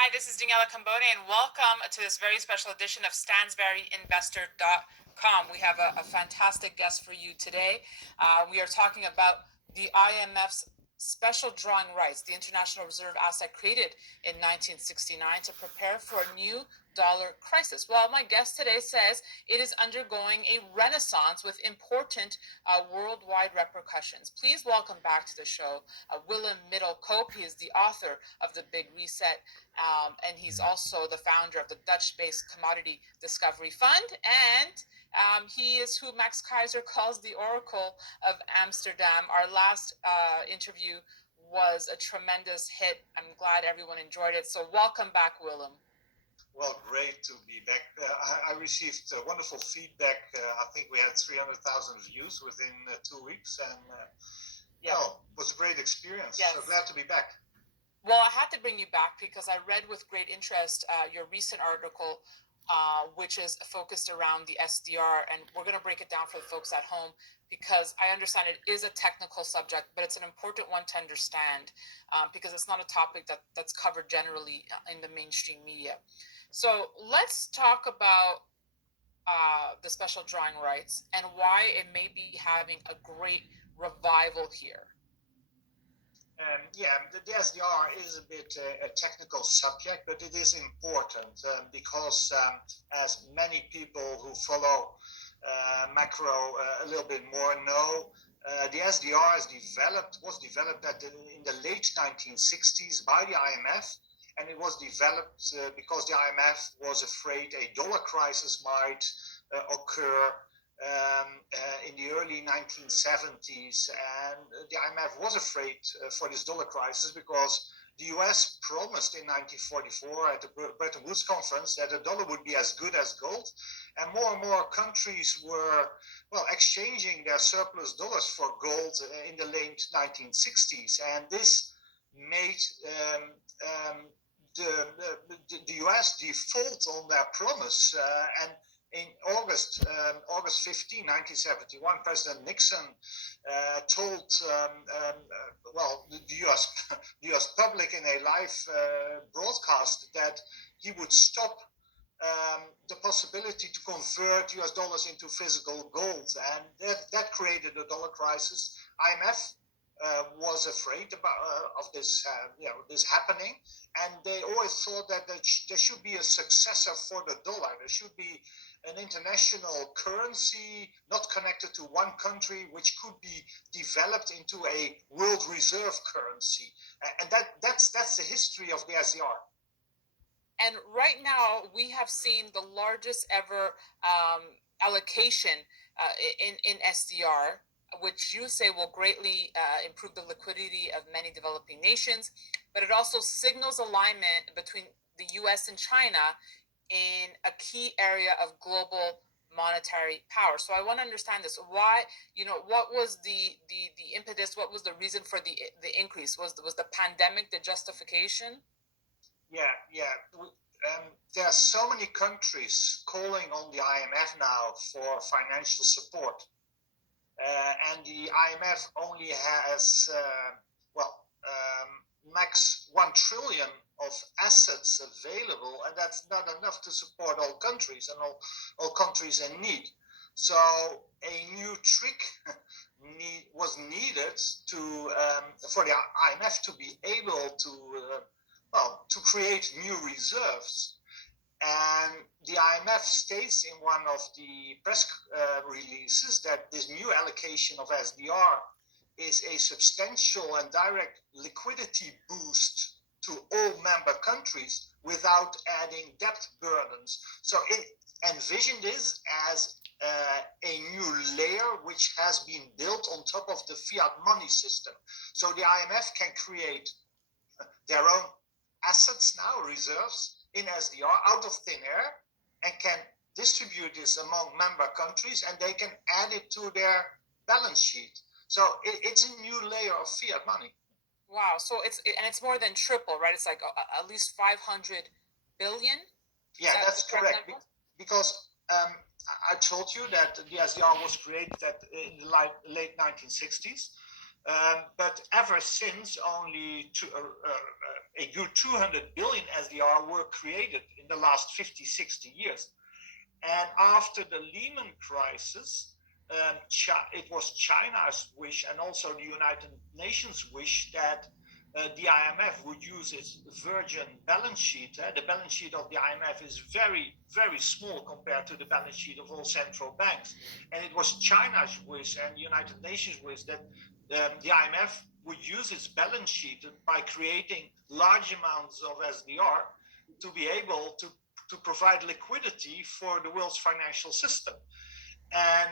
Hi, this is Daniela Cambone, and welcome to this very special edition of StansberryInvestor.com. We have a fantastic guest for you today. We are talking about the IMF's special drawing rights, the international reserve asset created in 1969 to prepare for a new dollar crisis. Well, my guest today says it is undergoing a renaissance with important worldwide repercussions. Please welcome back to the show Willem Middelkoop. He is the author of The Big Reset, and he's also the founder of the Dutch-based Commodity Discovery Fund, and he is who Max Kaiser calls the Oracle of Amsterdam. Our last interview was a tremendous hit. I'm glad everyone enjoyed it. So welcome back, Willem. Well, great to be back. I received wonderful feedback. I think we had 300,000 views within 2 weeks, and well, it was a great experience. Yes. So glad to be back. Well, I had to bring you back because I read with great interest your recent article, which is focused around the SDR, and we're going to break it down for the folks at home because I understand it is a technical subject, but it's an important one to understand because it's not a topic that's covered generally in the mainstream media. So let's talk about the special drawing rights and why it may be having a great revival here. Yeah, the SDR is a bit a technical subject, but it is important because as many people who follow macro a little bit more know, the SDR was developed in the late 1960s by the IMF, and it was developed because the IMF was afraid a dollar crisis might occur in the early 1970s, and the IMF was afraid for this dollar crisis because the US promised in 1944 at the Bretton Woods conference that the dollar would be as good as gold, and more countries were, well, exchanging their surplus dollars for gold in the late 1960s, and this made the US default on their promise, and in August 15, 1971, President Nixon told the US public in a live broadcast that he would stop the possibility to convert US dollars into physical gold, and that created a dollar crisis. IMF was afraid of this happening, and they always thought that there should be a successor for the dollar. There should be an international currency not connected to one country, which could be developed into a world reserve currency, and that's the history of the SDR. And right now, we have seen the largest ever allocation in SDR, which you say will greatly improve the liquidity of many developing nations, but it also signals alignment between the US and China in a key area of global monetary power. So I want to understand this. Why, what was the impetus? What was the reason for the increase? Was the pandemic the justification? Yeah. There are so many countries calling on the IMF now for financial support. And the IMF only has, max 1 trillion of assets available, and that's not enough to support all countries and all countries in need. So a new trick was needed for the IMF to be able to create new reserves. And the IMF states in one of the press releases that this new allocation of SDR is a substantial and direct liquidity boost to all member countries without adding debt burdens. So it envisioned this as a new layer which has been built on top of the fiat money system. So the IMF can create their own assets now, reserves, in SDR out of thin air, and can distribute this among member countries, and they can add it to their balance sheet. So it's a new layer of fiat money. Wow. So it's more than triple, right? It's like at least 500 billion. Yeah, that's correct. Because I told you that the SDR was created in the late 1960s. But ever since, a good 200 billion SDR were created in the last 50, 60 years. And after the Lehman crisis, it was China's wish and also the United Nations wish that the IMF would use its virgin balance sheet. The balance sheet of the IMF is very, very small compared to the balance sheet of all central banks. And it was China's wish and the United Nations wish that the IMF would use its balance sheet by creating large amounts of SDR to be able to provide liquidity for the world's financial system. And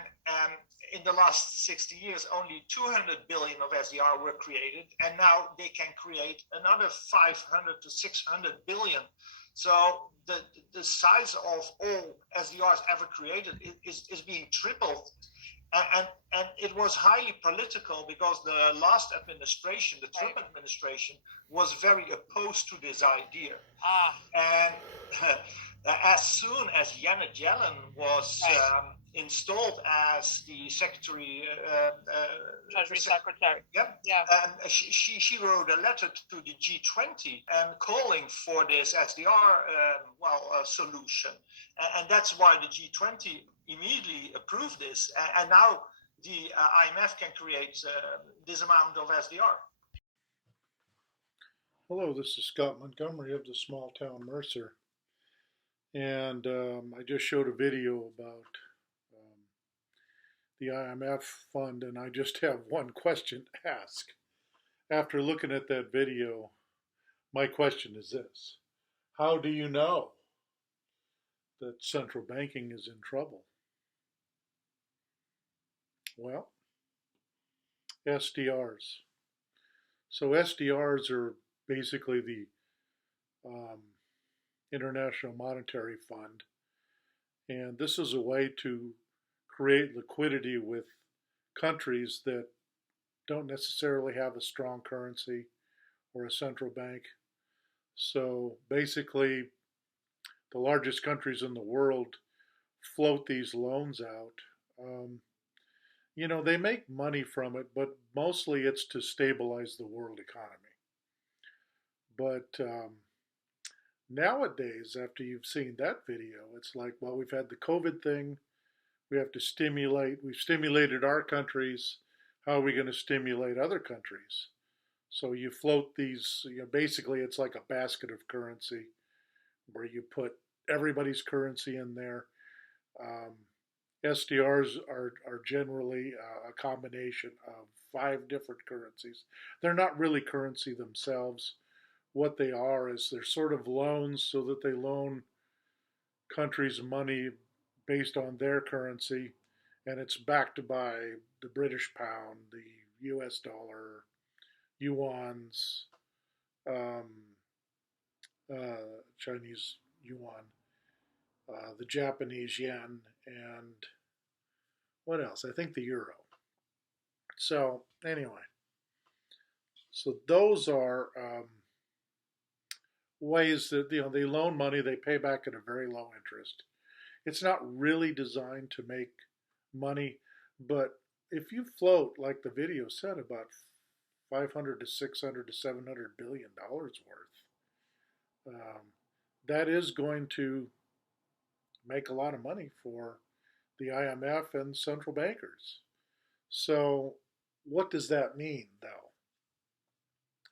in the last 60 years, only 200 billion of SDR were created, and now they can create another 500 to 600 billion. So the size of all SDRs ever created is being tripled. And it was highly political because the last administration, the Trump administration, was very opposed to this idea. And as soon as Janet Yellen was installed as the Treasury Secretary, she wrote a letter to the G20 and calling for this SDR solution. And that's why the G20 immediately approved this. And now the IMF can create this amount of SDR. Hello, this is Scott Montgomery of the small town Mercer, and I just showed a video about the IMF fund, and I just have one question to ask. After looking at that video, my question is this: how do you know that central banking is in trouble? Well, SDRs. So SDRs are basically the International Monetary Fund, and this is a way to create liquidity with countries that don't necessarily have a strong currency or a central bank. So basically, the largest countries in the world float these loans out. They make money from it, but mostly it's to stabilize the world economy. But nowadays, after you've seen that video, it's like, well, we've had the COVID thing. We've stimulated our countries. How are we going to stimulate other countries? So you float these, basically it's like a basket of currency where you put everybody's currency in there. SDRs are generally a combination of 5 different currencies. They're not really currency themselves. What they are is they're sort of loans, so that they loan countries money based on their currency, and it's backed by the British pound, the US dollar, yuans, Chinese yuan, the Japanese yen, and what else? I think the euro. So anyway, so those are ways that they loan money, they pay back at a very low interest. It's not really designed to make money, but if you float, like the video said, about 500 to 600 to 700 billion dollars worth, that is going to make a lot of money for the IMF and central bankers. So what does that mean, though?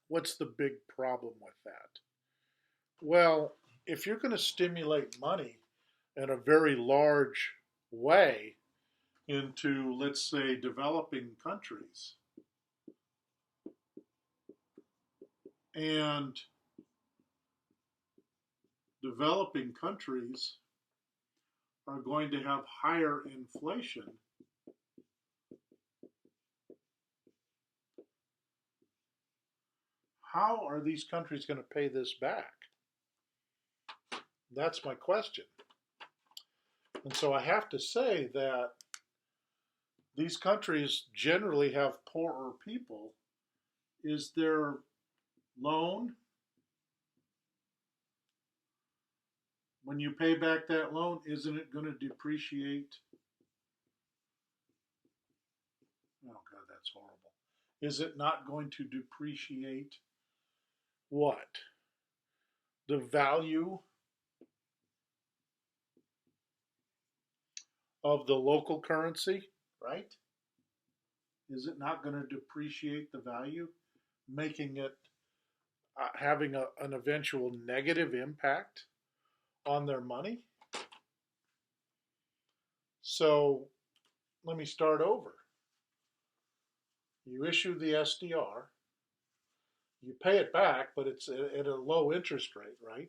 What's the big problem with that? Well, if you're going to stimulate money in a very large way into, let's say, developing countries, and developing countries are going to have higher inflation, how are these countries going to pay this back? That's my question. And so I have to say that these countries generally have poorer people. Is their loan, when you pay back that loan, isn't it going to depreciate? Oh God, that's horrible. Is it not going to depreciate what? The value of the local currency, right? Is it not going to depreciate the value, making it having an eventual negative impact on their money? So let me start over. You issue the SDR, you pay it back, but it's at a low interest rate, right?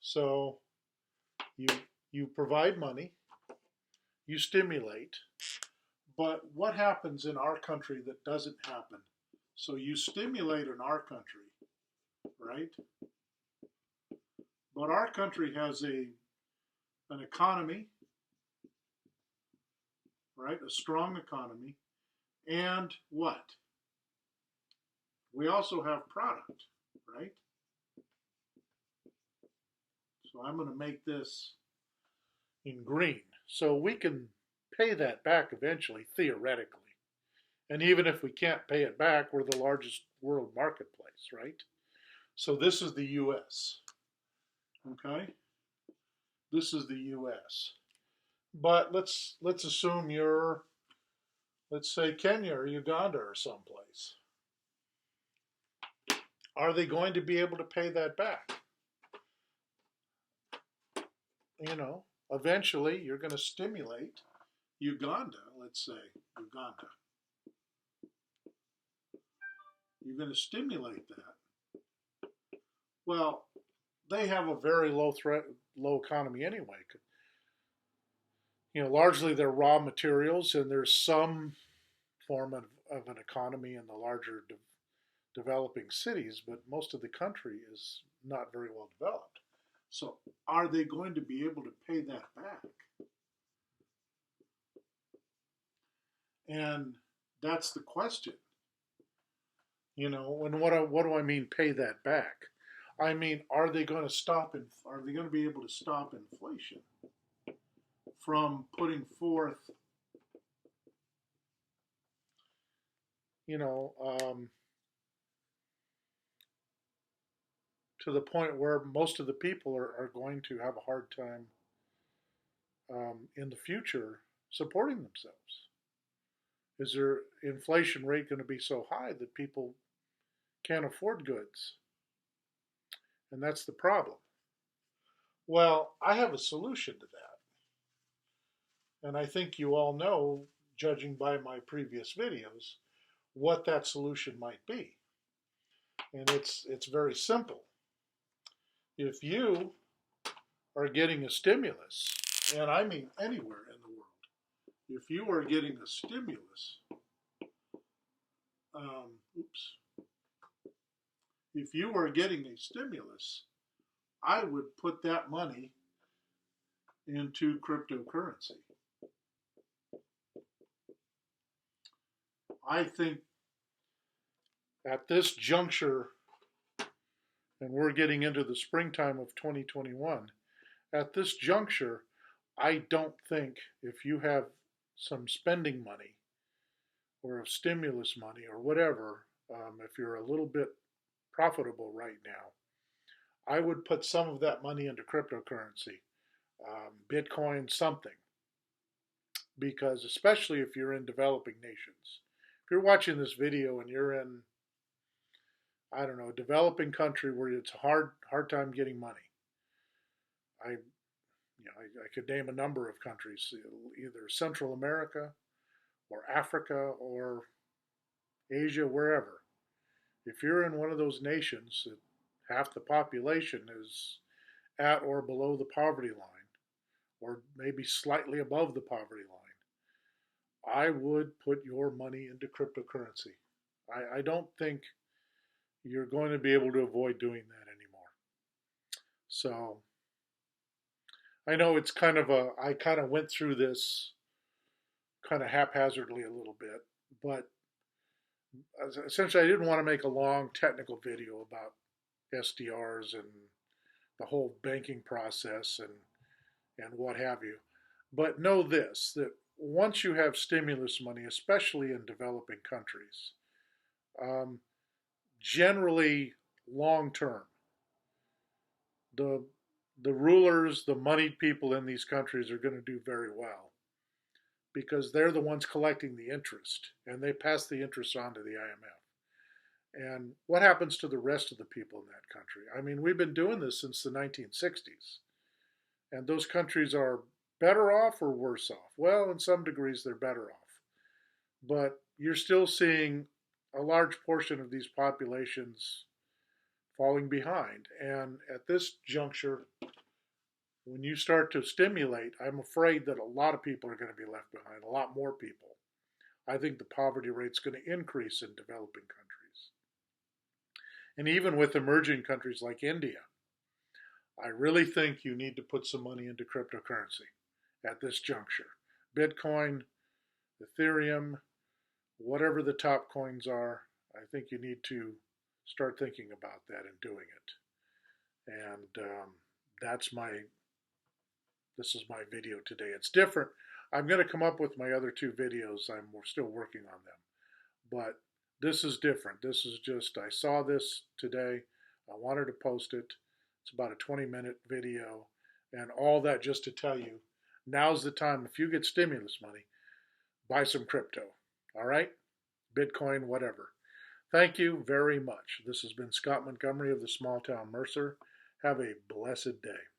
So you you provide money, you stimulate, but what happens in our country that doesn't happen? So you stimulate in our country, right? But our country has an economy, right? A strong economy, and what? We also have product, right? So I'm going to make this in green. So we can pay that back eventually, theoretically. And even if we can't pay it back, we're the largest world marketplace, right? So this is the US. Okay? This is the US. But let's assume you're, let's say, Kenya or Uganda or someplace. Are they going to be able to pay that back? You know, eventually you're going to stimulate Uganda, let's say, Uganda. You're going to stimulate that. Well, they have a very low economy anyway. You know, largely they're raw materials, and there's some form of an economy in the larger developing cities, but most of the country is not very well developed. So are they going to be able to pay that back? And that's the question. You know, and what do I mean pay that back? I mean, are they going to be able to stop inflation from putting forth, you know, to the point where most of the people are going to have a hard time in the future supporting themselves? Is their inflation rate going to be so high that people can't afford goods? And that's the problem. Well, I have a solution to that. And I think you all know, judging by my previous videos, what that solution might be. And it's very simple. If you are getting a stimulus, and I mean anywhere in the world, if you are getting a stimulus, if you are getting a stimulus, I would put that money into cryptocurrency. I think at this juncture, and we're getting into the springtime of 2021, at this juncture, I don't think if you have some spending money or a stimulus money or whatever, if you're a little bit profitable right now, I would put some of that money into cryptocurrency, Bitcoin, something. Because especially if you're in developing nations, if you're watching this video and you're in, I don't know, a developing country where it's a hard time getting money, I could name a number of countries, either Central America or Africa or Asia, wherever. If you're in one of those nations that half the population is at or below the poverty line, or maybe slightly above the poverty line, I would put your money into cryptocurrency. I don't think you're going to be able to avoid doing that anymore. So I know it's I kind of went through this kind of haphazardly a little bit, but essentially I didn't want to make a long technical video about SDRs and the whole banking process and what have you. But know this, that once you have stimulus money, especially in developing countries, um, generally long term, the the rulers, the moneyed people in these countries are going to do very well because they're the ones collecting the interest and they pass the interest on to the IMF. And what happens to the rest of the people in that country? I mean, we've been doing this since the 1960s, and those countries are better off or worse off? Well, in some degrees, they're better off. But you're still seeing a large portion of these populations falling behind. And at this juncture, when you start to stimulate, I'm afraid that a lot of people are going to be left behind, a lot more people. I think the poverty rate's going to increase in developing countries. And even with emerging countries like India, I really think you need to put some money into cryptocurrency at this juncture. Bitcoin, Ethereum, whatever the top coins are, I think you need to start thinking about that and doing it. And this is my video today. It's different. I'm going to come up with my other two videos. We're still working on them. But this is different. This is just, I saw this today. I wanted to post it. It's about a 20-minute video. And all that just to tell you, now's the time. If you get stimulus money, buy some crypto. All right? Bitcoin, whatever. Thank you very much. This has been Scott Montgomery of the Small Town Mercer. Have a blessed day.